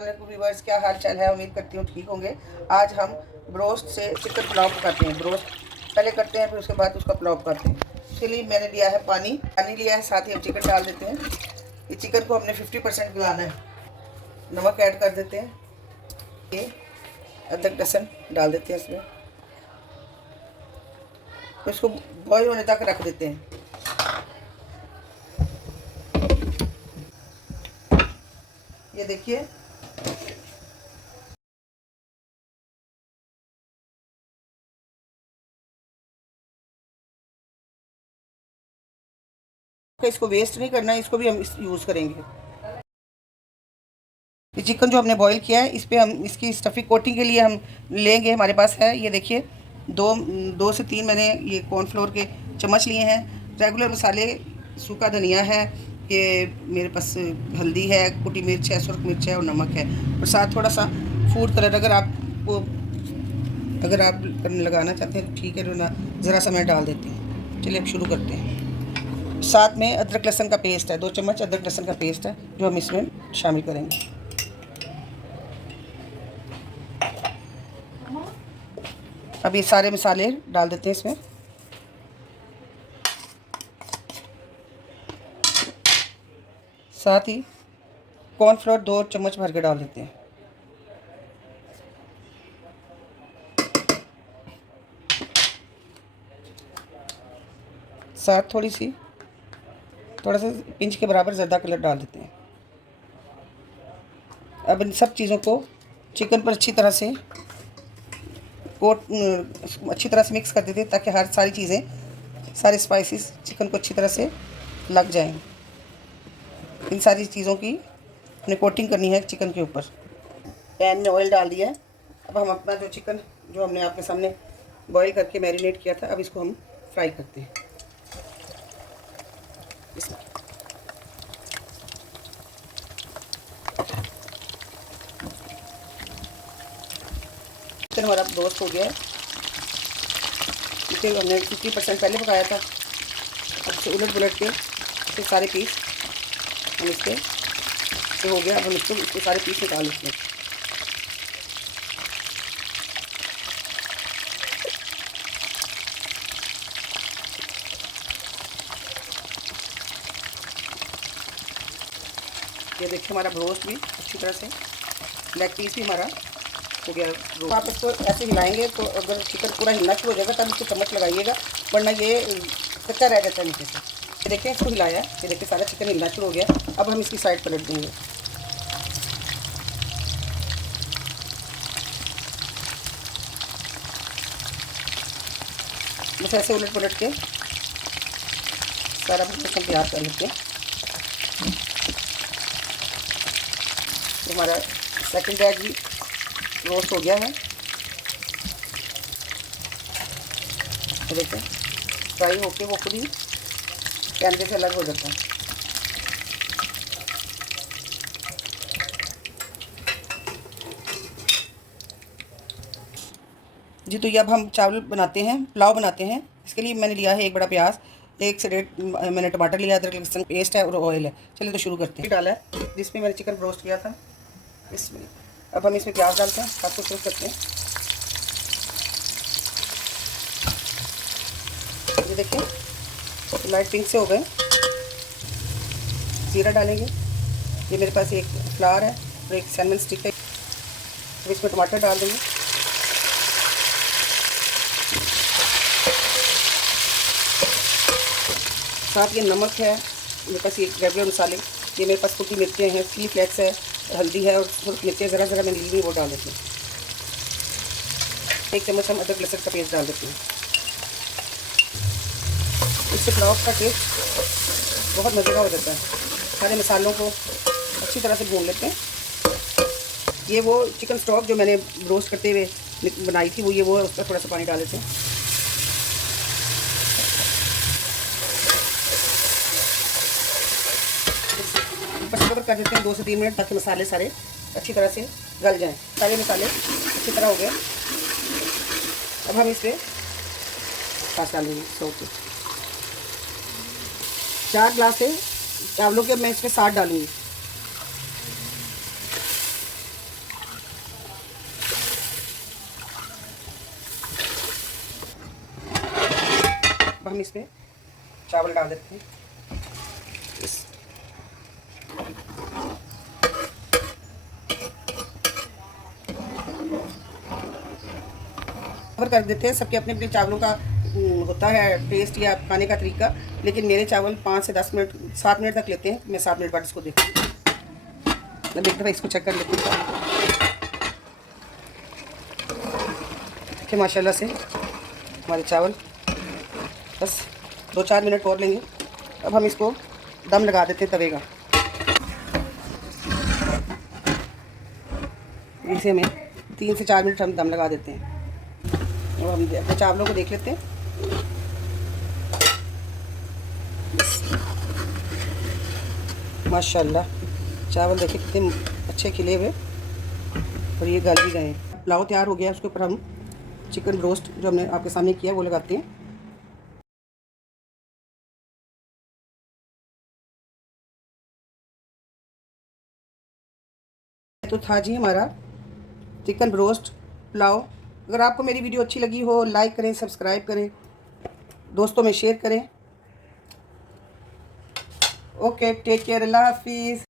Viewers, क्या हाल चाल है। उम्मीद करती हूँ ठीक होंगे। आज हम ब्रोस्ट से चिकन पुलाव पकाते हैं। ब्रोस्ट पहले करते हैं, फिर उसके बाद उसका पुलाव पकाते हैं। उसके लिए मैंने लिया है पानी लिया है, साथ ही हम चिकन डाल देते हैं। ये चिकन को हमने 50% गलाना है। नमक ऐड कर देते हैं। ये अदरक लहसुन डाल देते हैं इसमें, तो इसको बॉईल होने तक रख देते हैं। ये देखिए, इसको वेस्ट नहीं करना है, इसको भी हम यूज़ करेंगे। ये चिकन जो हमने बॉईल किया है, इस पर हम इसकी स्टफिंग कोटिंग के लिए हम लेंगे। हमारे पास है, ये देखिए, दो से तीन मैंने ये कॉर्नफ्लोर के चम्मच लिए हैं। रेगुलर मसाले, सूखा धनिया है, ये मेरे पास हल्दी है, कुटी मिर्च है, सुरख मिर्च है और नमक है। और साथ थोड़ा सा फूड कलर अगर आप लगाना चाहते हैं तो ठीक है, ना ज़रा सा मैं डाल देती हूँ। चलिए अब शुरू करते हैं। साथ में अदरक लहसुन का पेस्ट है, 2 चम्मच अदरक लहसुन का पेस्ट है जो हम इसमें शामिल करेंगे। अब ये सारे मसाले डाल देते हैं इसमें। साथ ही कॉर्नफ्लोर 2 चम्मच भर के डाल देते हैं। साथ थोड़ा सा पिंच के बराबर ज़र्दा कलर डाल देते हैं। अब इन सब चीज़ों को चिकन पर अच्छी तरह से मिक्स कर देते हैं, ताकि सारी चीज़ें, सारे स्पाइसेस चिकन को अच्छी तरह से लग जाएं। इन सारी चीज़ों की हमने कोटिंग करनी है चिकन के ऊपर। पैन में ऑयल डाल दिया है। अब हम अपना जो चिकन जो हमने आपके सामने बॉईल करके मैरिनेट किया था, अब इसको हम फ्राई करते हैं। चिकन हमारा रोस्ट हो गया है। चिकन हमने 50% पहले पकाया था। अब से उलट पुलट के इसके सारे पीस हम इसके हो गया। अब हम इसके सारे पीस निकाल लेते हैं। ये देखिए, हमारा रोस्ट भी अच्छी तरह से, लेग पीस भी हमारा हो गया। तो आप इसको ऐसे हिलाएंगे तो अगर चिकन पूरा हिलना शुरू हो जाएगा तब इसको चम्मच लगाइएगा, वरना ये कच्चा रह जाता है नीचे से। ये देखिए, इसको हिलाया, ये देखिए सारा चिकन हिलना शुरू हो गया। अब हम इसकी साइड पलट देंगे। बस ऐसे उलट पलट के सारा चिकन तैयार कर लेते हैं। तो हमारा सेकंड बैग भी रोस्ट हो गया है। तो देखिए, फ्राई होके वो खुद ही कैंडे से अलग हो जाता है। जी, तो ये अब हम चावल बनाते हैं, पुलाव बनाते हैं। इसके लिए मैंने लिया है 1 बड़ा प्याज, 1 से 1.5 मैंने टमाटर लिया, अदरक लहसुन पेस्ट है और ऑयल है। चलिए तो शुरू करते हैं। डाला है जिसमें मैंने चिकन रोस्ट किया था इसमें। अब हम इसमें प्याज डालते हैं, साथ को शुरू करते हैं। ये देखिए, लाइट पिंक से हो गए। जीरा डालेंगे। ये मेरे पास एक फ्लावर है और एक सैलमन स्टिक है। तो इसमें टमाटर डाल देंगे। साथ ये नमक है, मेरे पास ये रेगुलर मसाले, ये मेरे पास कुटी मिर्चें हैं, चिली फ्लेक्स है, हल्दी है और थोड़ी मिर्चें ज़रा मैंने ली हुई, वो डाल देते हैं। 1 चम्मच हम अदरक लहसुन का पेस्ट डाल देते हैं। इससे पुलाव का टेस्ट बहुत मज़े का हो जाता है। सारे मसालों को अच्छी तरह से भून लेते हैं। ये वो चिकन स्टॉक जो मैंने रोस्ट करते हुए बनाई थी, वो उसका थोड़ा सा पानी डाल देते हैं। बस कवर कर देते हैं 2 से 3 मिनट, ताकि मसाले सारे अच्छी तरह से गल जाएं। सारे मसाले अच्छी तरह हो गए। अब हम इस पर छाछ डालेंगे। 4 गिलास से चावलों के मैं इसमें 60 डालूँगी। हम इसमें चावल डाल देते हैं। कवर कर देते हैं। सबके अपने अपने चावलों का होता है टेस्ट या खाने का तरीका, लेकिन मेरे चावल 5 से 10 मिनट 7 मिनट तक लेते हैं। मैं 7 मिनट बाद इसको देखती हूँ। मैं एक दफ़ा इसको चेक कर लेती हूँ कि माशाल्लाह से हमारे चावल बस 2-4 मिनट और लेंगे। अब हम इसको दम लगा देते हैं तवे का। इसे हमें 3 से 4 मिनट हम दम लगा देते हैं। और हम अपने चावलों को देख लेते हैं। माशाल्लाह चावल देखिए कितने अच्छे खिले हुए और ये गल भी गए। पुलाव तैयार हो गया, उसके ऊपर हम चिकन रोस्ट जो हमने आपके सामने किया वो लगाते हैं। तो था जी हमारा चिकन रोस्ट पुलाव। अगर आपको मेरी वीडियो अच्छी लगी हो, लाइक करें, सब्सक्राइब करें, दोस्तों में शेयर करें। ओके, टेक केयर, अल्लाह हाफिज़।